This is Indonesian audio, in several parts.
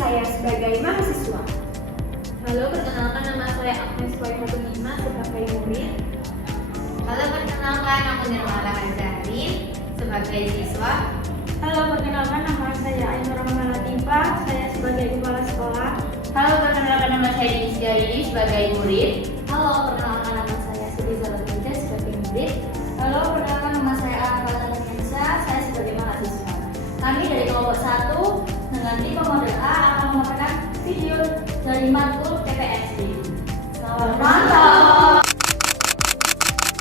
saya sebagai mahasiswa. Halo, perkenalkan nama saya Agnes Wahyu sebagai murid. Halo, perkenalkan aku Nirmala Azharin sebagai siswa. Halo, perkenalkan nama saya Ainur Rahman Latifah, saya sebagai kepala sekolah. Halo, perkenalkan nama saya Dinisya Yudi sebagai murid. Halo, perkenalkan nama saya Siti Zalatinda sebagai murid. Halo, perkenalkan nama saya Alfa Lensa, saya sebagai mahasiswa. Kami dari kelompok 1 dengan tim model A akan memaparkan video dari matkul TPSD. Selamat malam.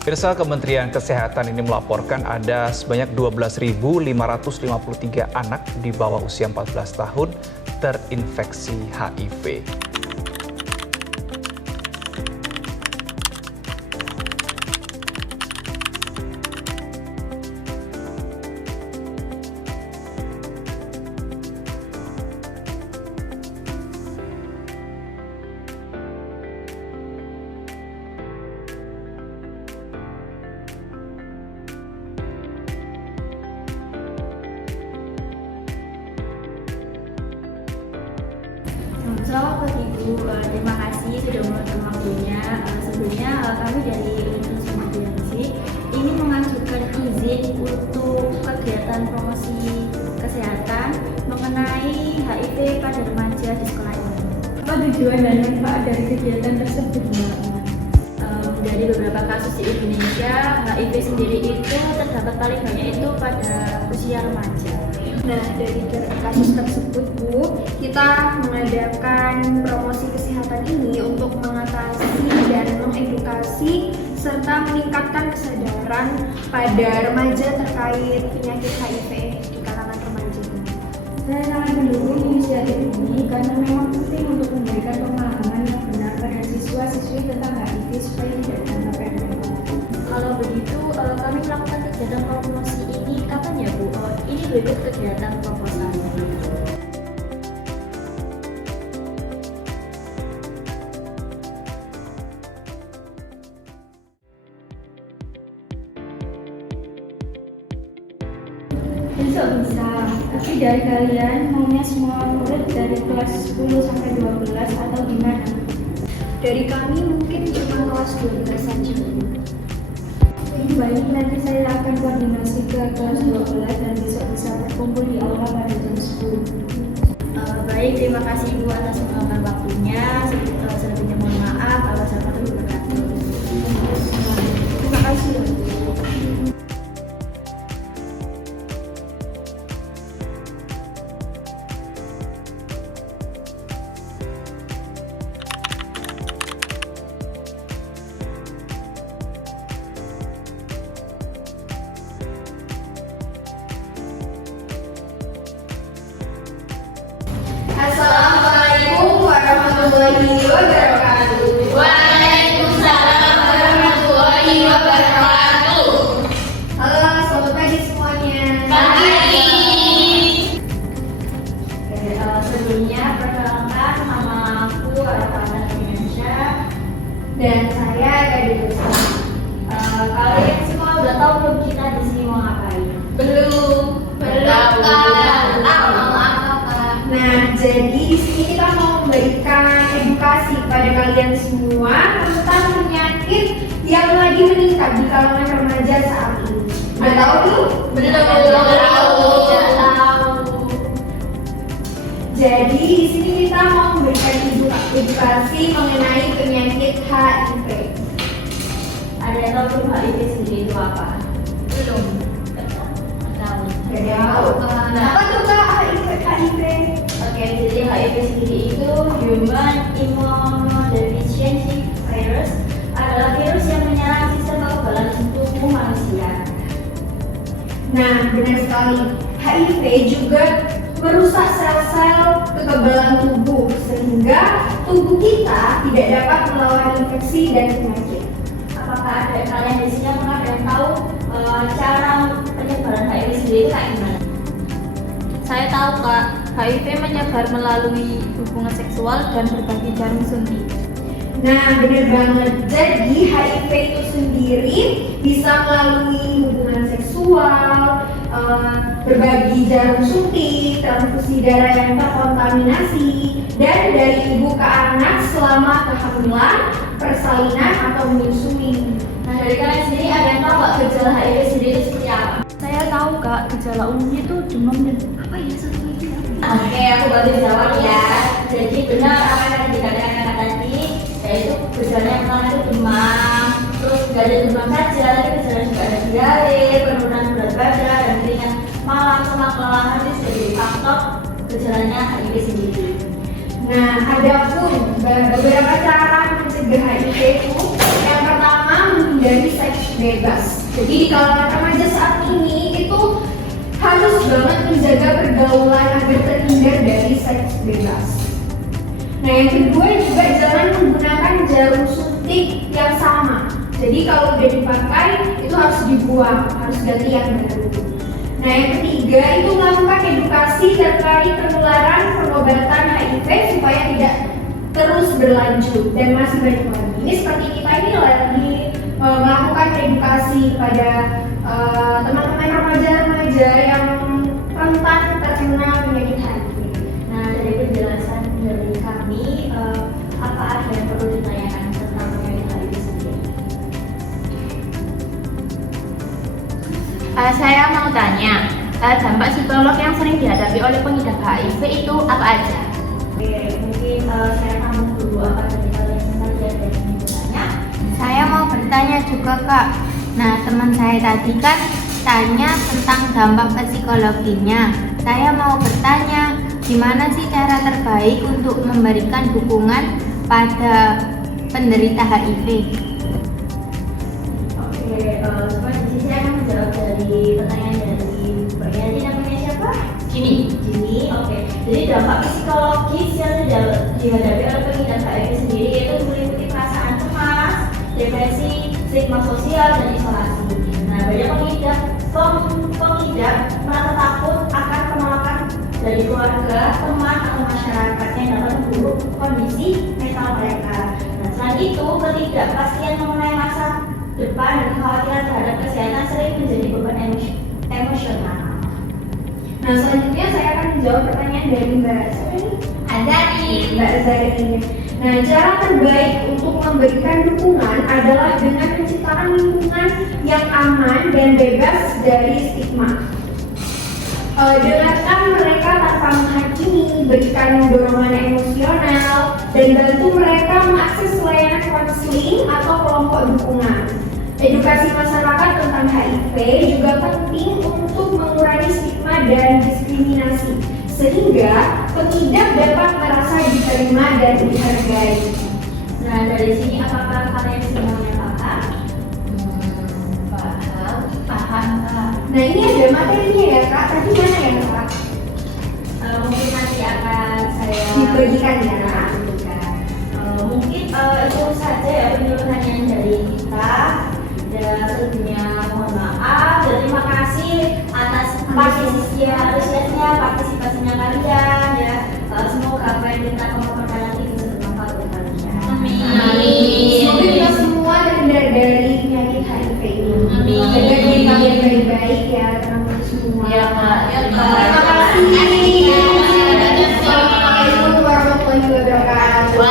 Pemirsa, Kementerian Kesehatan ini melaporkan ada sebanyak 12.553 anak di bawah usia 14 tahun terinfeksi HIV. Selamat pagi Bu, terima kasih sudah meluangkan waktunya. Sebelumnya kami dari Universitas Madinasi ini mengajukan izin untuk kegiatan promosi kesehatan mengenai HIV pada remaja di sekolah ini. Apa tujuan dan manfaat dari kegiatan tersebut? Dari beberapa kasus di Indonesia, HIV sendiri itu terdapat paling banyak itu pada usia remaja. Nah, dari kasus tersebut Bu, kita mengadakan promosi kesehatan ini untuk mengatasi dan mengedukasi serta meningkatkan kesadaran pada remaja terkait penyakit HIV di kalangan remaja ini. Saya sangat mendukung inisiatif ini karena memang penting untuk memberikan pemahaman yang benar pada siswa-siswi tentang HIV supaya tidak sampai ada. Kalau begitu, kami melakukan kegiatan promosi ini kapan ya Bu? Ini berikut kegiatan proposalnya. Besok bisa, tapi dari kalian maunya semua murid dari kelas 10 sampai 12 atau gimana? Dari kami mungkin cuma kelas 12 saja. Lebih baik nanti saya akan koordinasi ke kelas 12 dan besok bisa berkumpul di aula pada jam 10. Baik, terima kasih Bu atas meluangkan waktunya. Selebihnya mohon maaf. Wassalamualaikum warahmatullahi wabarakatuh. Terima kasih. Assalamualaikum warahmatullahi wabarakatuh. Waalaikumsalam warahmatullahi wabarakatuh. Halo, selamat pagi semuanya. Pagi. Sebelumnya perkenalkan nama aku Alfa Lensa Dan saya Kak Delusa. Kalian semua udah tahu belum kita di sini mau ngapain? Belum Kak. Tahu mau apa Kak? Nah, jadi di sini kita mau memberikan edukasi kepada kalian semua tentang penyakit yang lagi meningkat di kalangan remaja saat ini. Udah tahu belum? Belum tahu. Jadi di sini kita mau memberikan edukasi mengenai penyakit HIV. Ada yang tahu belum HIV sendiri itu apa? Belum. Tahu. Gak ada yang tahu. Apa tuh Kak HIV? Oke, jadi HIV sendiri itu Human Immunodeficiency Virus adalah virus yang menyerang sistem kekebalan tubuh manusia. Nah, benar sekali. HIV juga merusak sel-sel kekebalan tubuh sehingga tubuh kita tidak dapat melawan infeksi dan penyakit. Apakah ada kalian di sini yang pernah ada yang tahu cara penyebaran HIV sendiri itu kayak gimana? Saya tahu Kak, HIV menyebar melalui hubungan seksual dan berbagi jarum suntik. Nah, benar banget. Jadi HIV itu sendiri bisa melalui hubungan seksual, berbagi jarum suntik, transfusi darah yang terkontaminasi, dan dari ibu ke anak selama kehamilan, persalinan, atau menyusui. Nah, dari kalian sendiri ada yang tahu nggak gejala HIV sendiri itu seperti apa? Saya tahu Kak, gejala umumnya itu demam dan apa ya satu lagi apa? Oke, aku bantu jawab ya. Jadi benar apa yang dikatakan kakak tadi, yaitu gejalanya yang pertama itu demam, terus nggak ada demam saja, tapi gejala juga ada diare, penurunan berat badan, dan keringat malam sama kelelahan itu jadi faktor gejalanya HIV sendiri. Nah, ada pun beberapa cara mencegah HIV itu. Yang pertama, menghindari seks bebas. Jadi di kalangan remaja saat ini itu harus banget menjaga pergaulan agar terhindar dari seks bebas. Nah, yang kedua juga jangan menggunakan jarum suntik yang sama. Jadi kalau udah dipakai itu harus dibuang, harus ganti yang baru. Nah, yang ketiga itu melakukan edukasi terkait penularan pengobatan HIV supaya tidak terus berlanjut dan masih banyak lagi. Ini seperti kita ini lagi melakukan edukasi pada teman-teman remaja-remaja yang rentan terkena penyakit HIV. Nah, dari penjelasan dari kami, apa ada yang perlu ditanyakan tentang penyakit HIV sendiri? Saya mau tanya, dampak psikolog yang sering dihadapi oleh pengidap HIV itu apa aja? Oke, mungkin saya sambung dulu apa dari kalian tadi ada yang ingin bertanya. Saya mau bertanya juga Kak. Nah, teman saya tadi kan tanya tentang dampak psikologinya. Saya mau bertanya, gimana sih cara terbaik untuk memberikan dukungan pada penderita HIV? Oke, coba di sini saya akan menjawab dari pertanyaan dari Mbak Yani, namanya siapa? Gini, Oke. Jadi dampak psikologis yang dihadapi oleh pengidap HIV sendiri itu meliputi perasaan cemas, depresi, stigma sosial, dan isolasi. Nah, banyak pengidap merasa takut akan penolakan dari keluarga, teman, atau masyarakat yang dapat memburuk kondisi mental mereka. Nah, selain itu, ketidakpastian mengenai masa depan dan kekhawatiran terhadap kesehatan sering menjadi beban emosional. Nah, selanjutnya saya akan menjawab pertanyaan dari Mbak Azari. Mbak Zari. Nah, cara terbaik untuk memberikan dukungan adalah dengan menciptakan lingkungan yang aman dan bebas dari stigma. Dengarkan mereka tanpa menghakimi, berikan dorongan emosional, dan bantu mereka mengakses layanan konseling atau kelompok dukungan. Edukasi masyarakat tentang HIV juga penting untuk mengurangi stigma dan diskriminasi, sehingga pengidap dapat merasa diterima dan dihargai. Nah, dari sini apakah kalian semuanya paham? Paham Kak. Nah, ini ada materinya ya Kak, tadi mana ya Kak? Mungkin nanti akan saya Dibagikan ya. Mungkin itu saja ya penyuluhan dari kita. Dan sebelumnya mohon maaf dan terima kasih atas partisipasinya kalian ya. Semoga apa yang kita kemukakan nanti bisa bermanfaat buat kalian. Amin. Semoga kita semua terhindar dari penyakit HIV ini. Amin. Jaga diri kalian baik-baik ya teman-teman semua. Ya Kak. Ya Kak. Terima kasih. Assalamualaikum warahmatullahi wabarakatuh.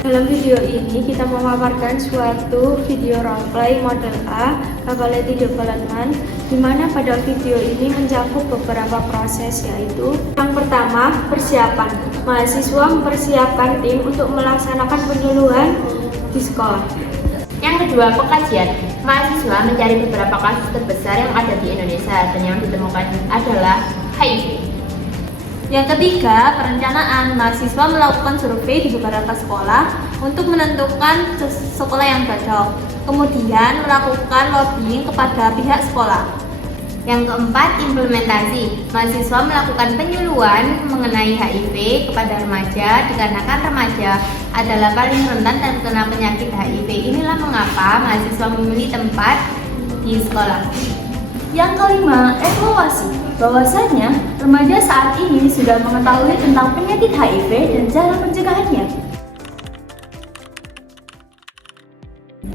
Dalam video ini kita memaparkan suatu video roleplay model A Capability Development, di mana pada video ini mencakup beberapa proses, yaitu yang pertama, persiapan. Mahasiswa mempersiapkan tim untuk melaksanakan penyuluhan di sekolah. Yang kedua, pengkajian. Mahasiswa mencari beberapa kasus terbesar yang ada di Indonesia dan yang ditemukan adalah HIV. Yang ketiga, perencanaan. Mahasiswa melakukan survei di beberapa sekolah untuk menentukan sekolah yang cocok. Kemudian melakukan lobbying kepada pihak sekolah. Yang keempat, implementasi. Mahasiswa melakukan penyuluhan mengenai HIV kepada remaja dikarenakan remaja adalah paling rentan terkena penyakit HIV. Inilah mengapa mahasiswa memilih tempat di sekolah. Yang kelima, evaluasi. Bahwasanya remaja saat ini sudah mengetahui tentang penyakit HIV dan cara pencegahannya.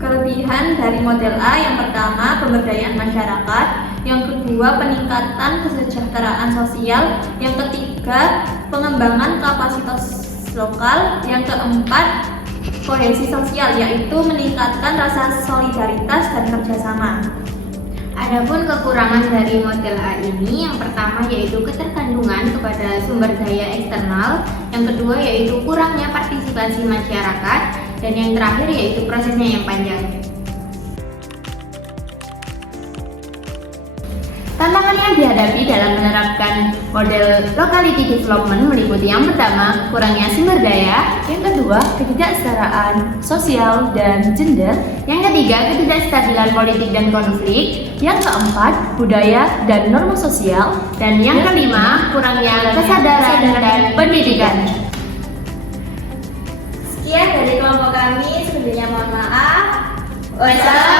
Kelebihan dari model A yang pertama pemberdayaan masyarakat, yang kedua peningkatan kesejahteraan sosial, yang ketiga pengembangan kapasitas lokal, yang keempat kohesi sosial yaitu meningkatkan rasa solidaritas dan kerjasama. Adapun kekurangan dari model A ini yang pertama yaitu ketergantungan kepada sumber daya eksternal, yang kedua yaitu kurangnya partisipasi masyarakat, dan yang terakhir yaitu prosesnya yang panjang. Tantangan yang dihadapi dalam menerapkan model locality development meliputi yang pertama, kurangnya sumber daya, yang kedua, ketidaksetaraan sosial dan gender, yang ketiga, ketidakstabilan politik dan konflik, yang keempat, budaya dan norma sosial, dan yang kelima, kurangnya kesadaran dan pendidikan. Sekian dari kelompok kami, sebelumnya mohon maaf. Wassalamualaikum